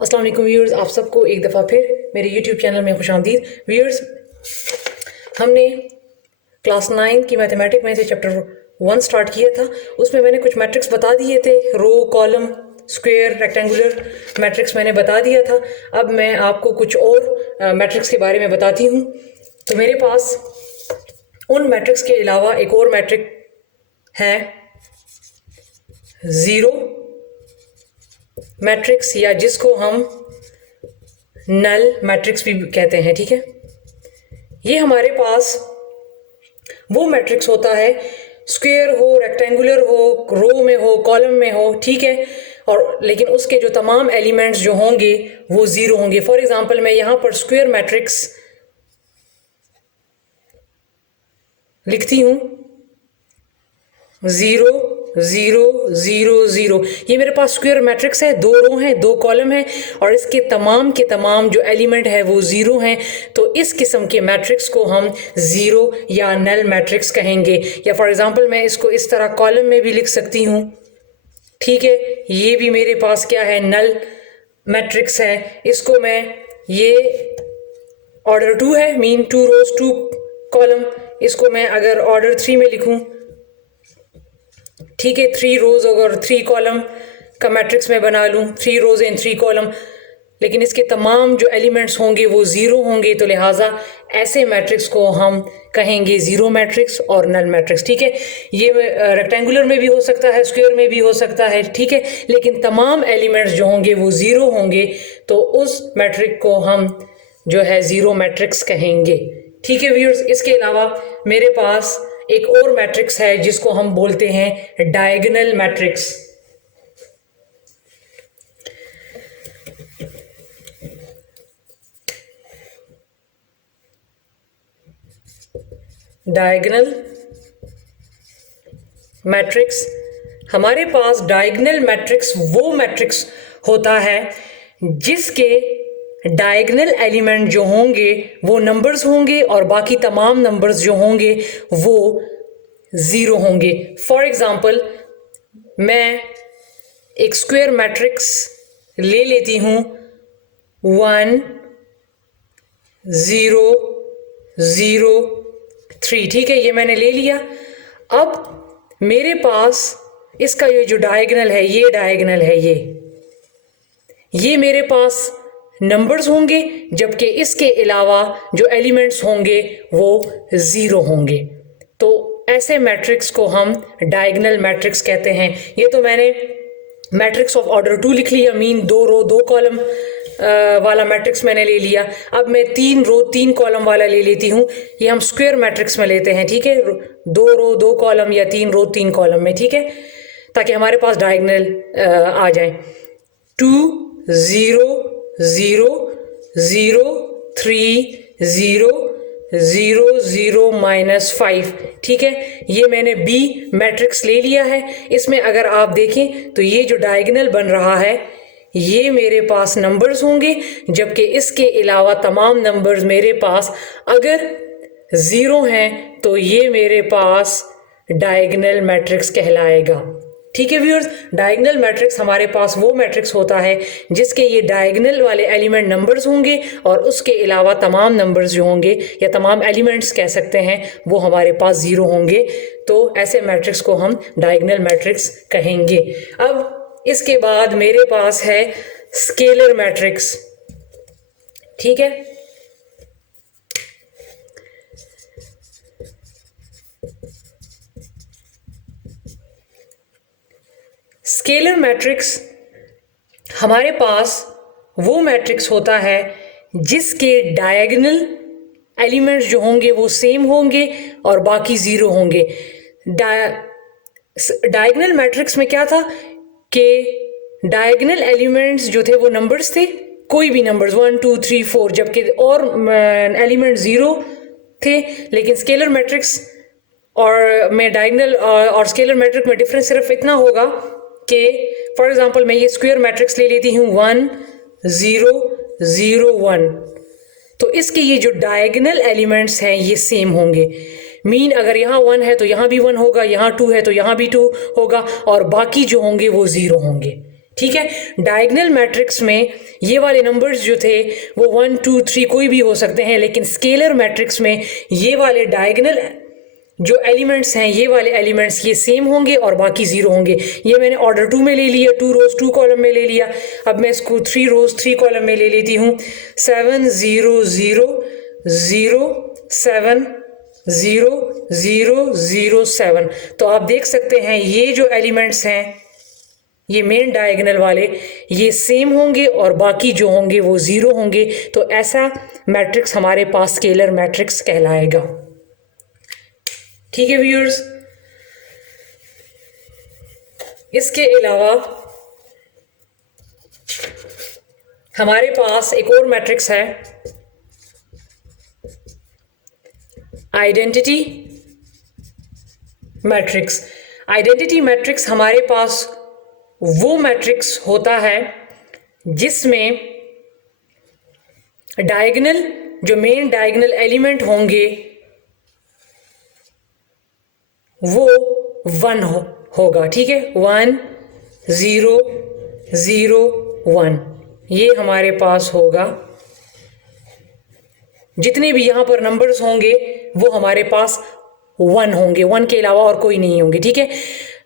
अस्सलाम वालेकुम व्यूअर्स, आप सबको एक दफ़ा फिर मेरे यूट्यूब चैनल में खुशामदीद। व्यूअर्स, हमने क्लास 9 की मैथमेटिक्स में से चैप्टर 1 स्टार्ट किया था। उसमें मैंने कुछ मैट्रिक्स बता दिए थे, रो, कॉलम, स्क्वायर, रेक्टेंगुलर मैट्रिक्स मैंने बता दिया था। अब मैं आपको कुछ और मैट्रिक्स के बारे में बताती हूँ। तो मेरे पास उन मैट्रिक्स के अलावा एक और मैट्रिक है, ज़ीरो मैट्रिक्स, या जिसको हम नल मैट्रिक्स भी कहते हैं। ठीक है, ये हमारे पास वो मैट्रिक्स होता है, स्क्वायर हो, रेक्टेंगुलर हो, रो में हो, कॉलम में हो, ठीक है, और लेकिन उसके जो तमाम एलिमेंट्स जो होंगे वो ज़ीरो होंगे। फॉर एग्जांपल, मैं यहाँ पर स्क्वायर मैट्रिक्स लिखती हूँ, ज़ीरो ज़ीरो ज़ीरो ज़ीरो। ये मेरे पास स्क्वायर मैट्रिक्स है, दो रो हैं, दो कॉलम हैं, और इसके तमाम के तमाम जो एलिमेंट है वो ज़ीरो हैं। तो इस किस्म के मैट्रिक्स को हम ज़ीरो या नल मैट्रिक्स कहेंगे। या फॉर एग्जांपल, मैं इसको इस तरह कॉलम में भी लिख सकती हूँ, ठीक है। ये भी मेरे पास क्या है, नल मैट्रिक्स है। इसको मैं, ये ऑर्डर 2 है, मीन 2 रोज 2 कॉलम। इसको मैं अगर ऑर्डर 3 में लिखूं, ठीक है, 3 रोज और 3 कॉलम का मैट्रिक्स मैं बना लूं, 3 रोज एंड 3 कॉलम, लेकिन इसके तमाम जो एलिमेंट्स होंगे वो ज़ीरो होंगे। तो लिहाजा ऐसे मैट्रिक्स को हम कहेंगे ज़ीरो मैट्रिक्स और नल मैट्रिक्स। ठीक है, ये रेक्टेंगुलर में भी हो सकता है, स्क्वायर में भी हो सकता है, ठीक है, लेकिन तमाम एलिमेंट्स जो होंगे वो ज़ीरो होंगे। तो उस मैट्रिक को हम जो है ज़ीरो मैट्रिक्स कहेंगे। ठीक है व्यूअर्स, इसके अलावा मेरे पास एक और मैट्रिक्स है जिसको हम बोलते हैं डायगोनल मैट्रिक्स। डायगोनल मैट्रिक्स, हमारे पास डायगोनल मैट्रिक्स वो मैट्रिक्स होता है जिसके डायगोनल एलिमेंट जो होंगे वो नंबर्स होंगे और बाकी तमाम नंबर्स जो होंगे वो ज़ीरो होंगे। फॉर एग्जांपल, मैं एक स्क्वायर मैट्रिक्स ले लेती हूँ, 1 0 0 3, ठीक है, ये मैंने ले लिया। अब मेरे पास इसका ये जो डायगोनल है, ये डायगोनल है, ये मेरे पास नंबर्स होंगे, जबकि इसके अलावा जो एलिमेंट्स होंगे वो ज़ीरो होंगे। तो ऐसे मैट्रिक्स को हम डायगोनल मैट्रिक्स कहते हैं। ये तो मैंने मैट्रिक्स ऑफ ऑर्डर 2 लिख लिया, मीन 2 रो 2 कॉलम वाला मैट्रिक्स मैंने ले लिया। अब मैं 3 रो 3 कॉलम वाला ले लेती हूँ, ये हम स्क्वायर मैट्रिक्स में लेते हैं, ठीक है, 2 रो 2 कॉलम या 3 रो 3 कॉलम में, ठीक है, ताकि हमारे पास डायगोनल आ जाए। 2 0 0 0 3 0 0 0 -5, ठीक है, ये मैंने बी मैट्रिक्स ले लिया है। इसमें अगर आप देखें तो ये जो डायगोनल बन रहा है ये मेरे पास नंबर्स होंगे, जबकि इसके अलावा तमाम नंबर्स मेरे पास अगर ज़ीरो हैं तो ये मेरे पास डायगोनल मैट्रिक्स कहलाएगा। ठीक है व्यूअर्स, डायगोनल मैट्रिक्स हमारे पास वो मैट्रिक्स होता है जिसके ये डायगोनल वाले एलिमेंट नंबर्स होंगे और उसके अलावा तमाम नंबर्स जो होंगे या तमाम एलिमेंट्स कह सकते हैं वो हमारे पास ज़ीरो होंगे। तो ऐसे मैट्रिक्स को हम डायगोनल मैट्रिक्स कहेंगे। अब इसके बाद मेरे पास है स्केलर मैट्रिक्स, ठीक है। स्केलर मैट्रिक्स हमारे पास वो मैट्रिक्स होता है जिसके डायगोनल एलिमेंट्स जो होंगे वो सेम होंगे और बाकी ज़ीरो होंगे। डायगोनल मैट्रिक्स में क्या था कि डायगोनल एलिमेंट्स जो थे वो नंबर्स थे, कोई भी नंबर्स 1 2 3 4, जबकि और एलिमेंट ज़ीरो थे। लेकिन स्केलर मैट्रिक्स और में डायगोनल और स्केलर मैट्रिक्स में डिफरेंस सिर्फ इतना होगा कि फॉर एग्जांपल मैं ये स्क्वायर मैट्रिक्स ले लेती हूँ 1 0 0 1, तो इसके ये जो डायगोनल एलिमेंट्स हैं ये सेम होंगे। मीन अगर यहाँ 1 है तो यहाँ भी 1 होगा, यहाँ 2 है तो यहाँ भी 2 होगा, और बाकी जो होंगे वो ज़ीरो होंगे। ठीक है। डायगोनल मैट्रिक्स में ये वाले नंबर्स जो थे वो 1 2 3 कोई भी हो सकते हैं, लेकिन स्केलर मैट्रिक्स में ये वाले डायगोनल जो एलिमेंट्स हैं, ये वाले एलिमेंट्स ये सेम होंगे और बाकी ज़ीरो होंगे। ये मैंने ऑर्डर 2 में ले लिया, 2 रोज 2 कॉलम में ले लिया। अब मैं इसको 3 रोज 3 कॉलम में ले लेती हूँ। 7 0 0 0 7 0 0 0 7। तो आप देख सकते हैं ये जो एलिमेंट्स हैं, ये मेन डायगोनल वाले ये सेम होंगे और बाकी जो होंगे वो ज़ीरो होंगे। तो ऐसा मैट्रिक्स हमारे पास स्केलर मैट्रिक्स कहलाएगा। ठीक है व्यूअर्स। इसके अलावा हमारे पास एक और मैट्रिक्स है, आइडेंटिटी मैट्रिक्स। आइडेंटिटी मैट्रिक्स हमारे पास वो मैट्रिक्स होता है जिसमें डायगोनल जो मेन डायगोनल एलिमेंट होंगे वो 1 होगा। ठीक है, 1 0 0 1 ये हमारे पास होगा। जितने भी यहाँ पर नंबर्स होंगे वो हमारे पास 1 होंगे, 1 के अलावा और कोई नहीं होंगे। ठीक है,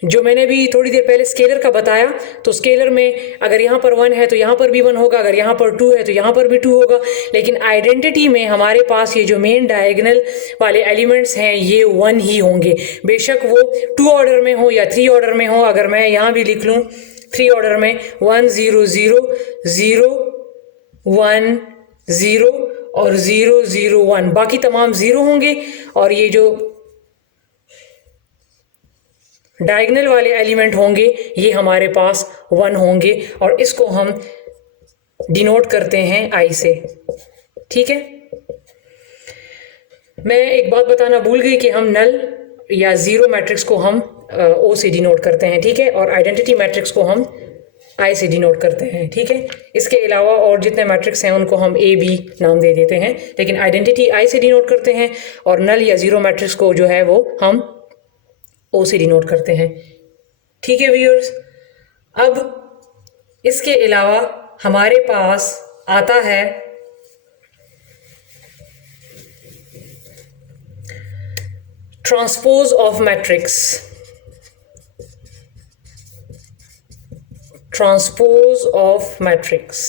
जो मैंने भी थोड़ी देर पहले स्केलर का बताया, तो स्केलर में अगर यहाँ पर 1 है तो यहाँ पर भी 1 होगा, अगर यहाँ पर 2 है तो यहाँ पर भी 2 होगा। लेकिन आइडेंटिटी में हमारे पास ये जो मेन डायगोनल वाले एलिमेंट्स हैं ये 1 ही होंगे, बेशक वो 2 ऑर्डर में हो या 3 ऑर्डर में हो। अगर मैं यहाँ भी लिख लूँ 3 ऑर्डर में 1 0 0 0 1 0 और 0 0 1, बाकी तमाम 0 होंगे और ये जो डायगोनल वाले एलिमेंट होंगे ये हमारे पास 1 होंगे और इसको हम डिनोट करते हैं आई से। ठीक है, मैं एक बात बताना भूल गई कि हम नल या ज़ीरो मैट्रिक्स को हम ओ से डिनोट करते हैं। ठीक है, और आइडेंटिटी मैट्रिक्स को हम आई से डिनोट करते हैं। ठीक है, इसके अलावा और जितने मैट्रिक्स हैं उनको हम ए बी नाम दे देते हैं, लेकिन आइडेंटिटी आई से डिनोट करते हैं और नल या ज़ीरो मैट्रिक्स को जो है वो हम ओ से डिनोट करते हैं। ठीक है व्यूअर्स, अब इसके अलावा हमारे पास आता है transpose of matrix. Transpose of matrix,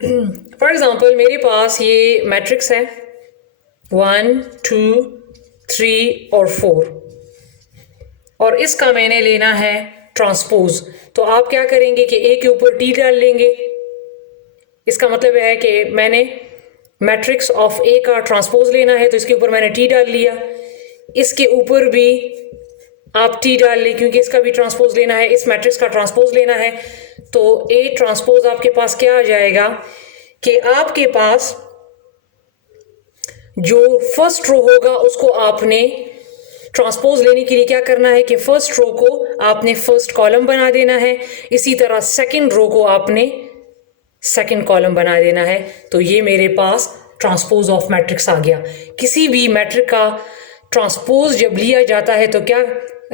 for example मेरे पास ये मैट्रिक्स है 1 2 3 और 4 और इसका मैंने लेना है ट्रांसपोज। तो आप क्या करेंगे कि ए के ऊपर टी डाल लेंगे। इसका मतलब है कि मैंने मैट्रिक्स ऑफ ए का ट्रांसपोज लेना है, तो इसके ऊपर मैंने टी डाल लिया। इसके ऊपर भी आप टी डाल लें क्योंकि इसका भी ट्रांसपोज लेना है, इस मैट्रिक्स का ट्रांसपोज लेना है। तो ए ट्रांसपोज आपके पास क्या आ जाएगा कि आपके पास जो फर्स्ट रो होगा उसको आपने ट्रांसपोज लेने के लिए क्या करना है कि फर्स्ट रो को आपने फर्स्ट कॉलम बना देना है, इसी तरह सेकंड रो को आपने सेकंड कॉलम बना देना है। तो ये मेरे पास ट्रांसपोज ऑफ मैट्रिक्स आ गया। किसी भी मैट्रिक का ट्रांसपोज जब लिया जाता है तो क्या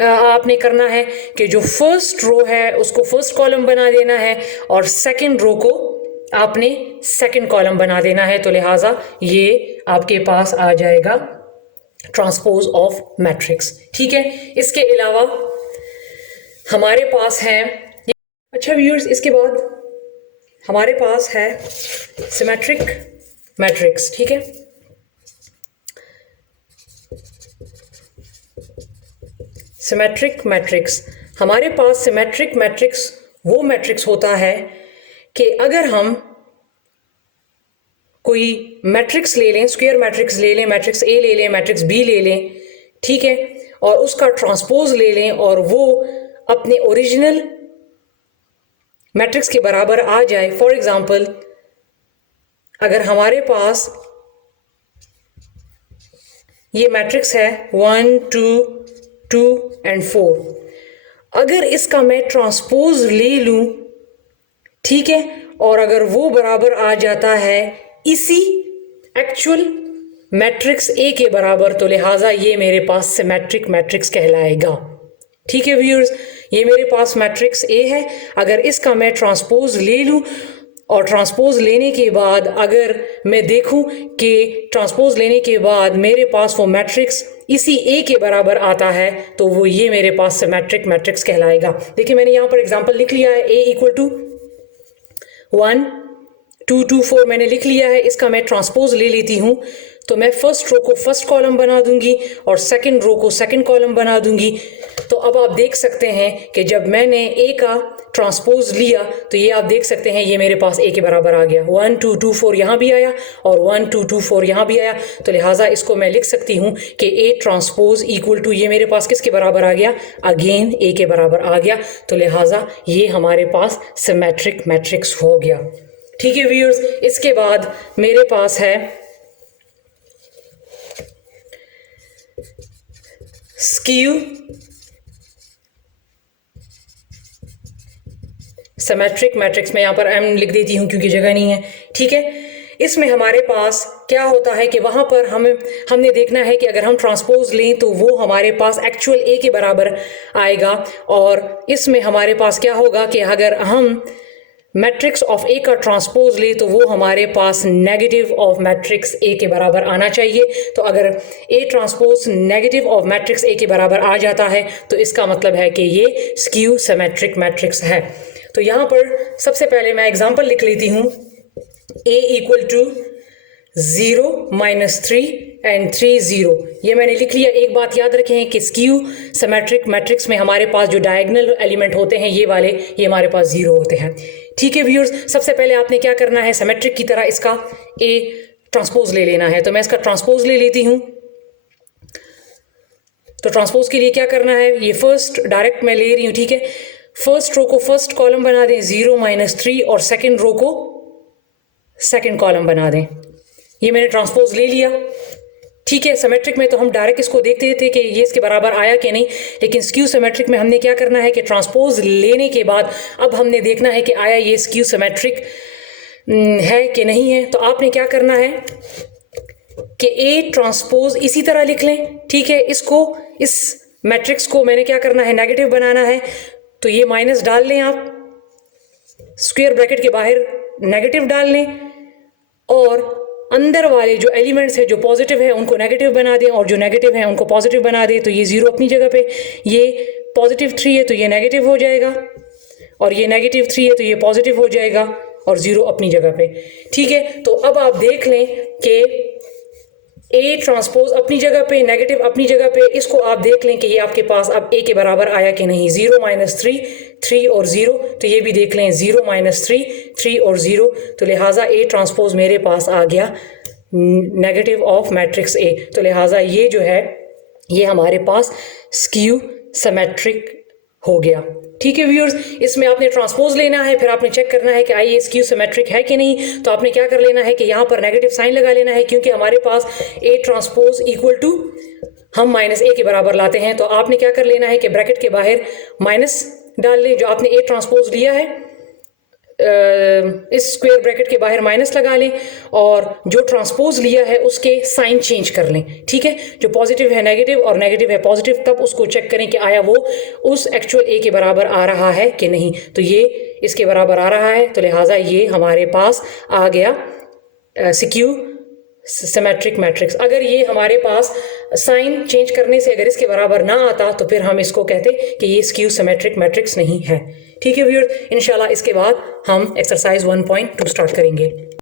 आपने करना है कि जो फर्स्ट रो है उसको फर्स्ट कॉलम बना देना है और सेकंड रो को आपने सेकंड कॉलम बना देना है। तो लिहाजा ये आपके पास आ जाएगा ट्रांसपोज ऑफ मैट्रिक्स। ठीक है, इसके अलावा हमारे पास है, अच्छा व्यूअर्स, इसके बाद हमारे पास है सिमेट्रिक मैट्रिक्स। ठीक है, सिमेट्रिक मैट्रिक्स, हमारे पास सिमेट्रिक मैट्रिक्स वो मैट्रिक्स होता है कि अगर हम कोई मैट्रिक्स ले लें, स्क्वायर मैट्रिक्स ले लें, मैट्रिक्स ए ले लें, मैट्रिक्स बी ले लें, ठीक है, और उसका ट्रांसपोज ले लें और वो अपने ओरिजिनल मैट्रिक्स के बराबर आ जाए। फॉर एग्जांपल अगर हमारे पास ये मैट्रिक्स है 1 2 2 एंड 4, अगर इसका मैं ट्रांसपोज ले लूं, ठीक है, और अगर वो बराबर आ जाता है इसी एक्चुअल मैट्रिक्स ए के बराबर, तो लिहाजा ये मेरे पास सिमेट्रिक मैट्रिक्स कहलाएगा। ठीक है व्यूअर्स, ये मेरे पास मैट्रिक्स ए है। अगर इसका मैं ट्रांसपोज ले लूँ और ट्रांसपोज लेने के बाद अगर मैं देखूं कि ट्रांसपोज लेने के बाद मेरे पास वो मैट्रिक्स इसी ए के बराबर आता है तो वो ये मेरे पास सिमेट्रिक मैट्रिक्स कहलाएगा। देखिए मैंने यहाँ पर एग्जांपल लिख लिया है, ए इक्वल टू 1 2 2 4 मैंने लिख लिया है। इसका मैं ट्रांसपोज ले लेती हूँ तो मैं फर्स्ट रो को फर्स्ट कॉलम बना दूंगी और सेकंड रो को सेकंड कॉलम बना दूंगी। तो अब आप देख सकते हैं कि जब मैंने ए का ट्रांसपोज लिया तो ये आप देख सकते हैं ये मेरे पास ए के बराबर आ गया। 1 2 2 4 यहाँ भी आया और 1 2 2 4 यहाँ भी आया। तो लिहाजा इसको मैं लिख सकती हूँ कि ए ट्रांसपोज इक्वल टू ये मेरे पास किसके बराबर आ गया, अगेन ए के बराबर आ गया। तो लिहाजा ये हमारे पास सिमेट्रिक मैट्रिक्स हो गया। ठीक है व्यूअर्स, इसके बाद मेरे पास है स्क्यू सिमेट्रिक मैट्रिक्स। मैं यहाँ पर एम लिख देती हूँ क्योंकि जगह नहीं है। ठीक है, इसमें हमारे पास क्या होता है कि वहाँ पर हमने देखना है कि अगर हम ट्रांसपोज लें तो वो हमारे पास एक्चुअल ए के बराबर आएगा। और इसमें हमारे पास क्या होगा कि अगर हम मैट्रिक्स ऑफ ए का ट्रांसपोज ले तो वो हमारे पास नेगेटिव ऑफ मैट्रिक्स ए के बराबर आना चाहिए। तो अगर A transpose negative of matrix A के बराबर आ जाता है तो इसका मतलब है कि ये स्क्यू सिमेट्रिक मैट्रिक्स है। तो यहाँ पर सबसे पहले मैं एग्जांपल लिख लेती हूँ, ए इक्वल टू 0 -3 एंड 3 0। ये मैंने लिख लिया। एक बात याद रखें कि स्क्यू सिमेट्रिक मैट्रिक्स में हमारे पास जो डायगोनल एलिमेंट होते हैं ये वाले, ये हमारे पास 0 होते हैं। ठीक है व्यूअर्स, सबसे पहले आपने क्या करना है, सिमेट्रिक की तरह इसका ए ट्रांसपोज ले लेना है। तो मैं इसका ट्रांसपोज ले लेती हूँ। तो ट्रांसपोज के लिए क्या करना है, ये फर्स्ट डायरेक्ट मैं ले रही हूँ। ठीक है, फर्स्ट रो को फर्स्ट कॉलम बना दें 0 -3 और सेकंड रो को सेकंड कॉलम बना दें। ये मैंने ट्रांसपोज ले लिया। ठीक है, सिमेट्रिक में तो हम डायरेक्ट इसको देखते थे कि ये इसके बराबर आया कि नहीं, लेकिन स्क्यू सिमेट्रिक में हमने क्या करना है कि ट्रांसपोज लेने के बाद अब हमने देखना है कि आया ये स्क्यू सिमेट्रिक है कि नहीं है। तो आपने क्या करना है कि ए ट्रांसपोज इसी तरह लिख लें। ठीक है, इसको इस मैट्रिक्स को मैंने क्या करना है, नेगेटिव बनाना है। तो ये माइनस डाल लें, आप स्क्वायर ब्रैकेट के बाहर नेगेटिव डाल लें और अंदर वाले जो एलिमेंट्स है जो पॉजिटिव है उनको नेगेटिव बना दें और जो नेगेटिव है उनको पॉजिटिव बना दें। तो ये 0 अपनी जगह पे, ये +3 है तो ये नेगेटिव हो जाएगा और ये -3 है तो ये पॉजिटिव हो जाएगा और 0 अपनी जगह पे। ठीक है, तो अब आप देख लें कि ए ट्रांसपोज अपनी जगह पे, नेगेटिव अपनी जगह पे, इसको आप देख लें कि ये आपके पास अब ए के बराबर आया कि नहीं। 0 -3 3 और 0, तो ये भी देख लें 0 -3 3 और 0। तो लिहाजा ए ट्रांसपोज मेरे पास आ गया नेगेटिव ऑफ मैट्रिक्स ए। तो लिहाजा ये जो है ये हमारे पास स्क्यू सिमेट्रिक हो गया। ठीक है व्यूअर्स, इसमें आपने ट्रांसपोज लेना है, फिर आपने चेक करना है कि आई ये स्क्यू सिमेट्रिक है कि नहीं। तो आपने क्या कर लेना है कि यहाँ पर नेगेटिव साइन लगा लेना है क्योंकि हमारे पास ए ट्रांसपोज इक्वल टू हम -a के बराबर लाते हैं। तो आपने क्या कर लेना है कि ब्रैकेट के बाहर माइनस डाल लें। जो आपने ए ट्रांसपोज लिया है इस स्क्वायर ब्रैकेट के बाहर माइनस लगा लें और जो ट्रांसपोज लिया है उसके साइन चेंज कर लें। ठीक है, जो पॉजिटिव है नेगेटिव और नेगेटिव है पॉजिटिव, तब उसको चेक करें कि आया वो उस एक्चुअल ए के बराबर आ रहा है कि नहीं। तो ये इसके बराबर आ रहा है, तो लिहाजा ये हमारे पास आ गया स्क्यू सिमेट्रिक मैट्रिक्स। अगर ये हमारे पास साइन चेंज करने से अगर इसके बराबर ना आता तो फिर हम इसको कहते कि ये स्क्यू सिमेट्रिक मैट्रिक्स नहीं है। ठीक है व्यूअर्स, इंशाल्लाह इसके बाद हम एक्सरसाइज 1.2 स्टार्ट करेंगे।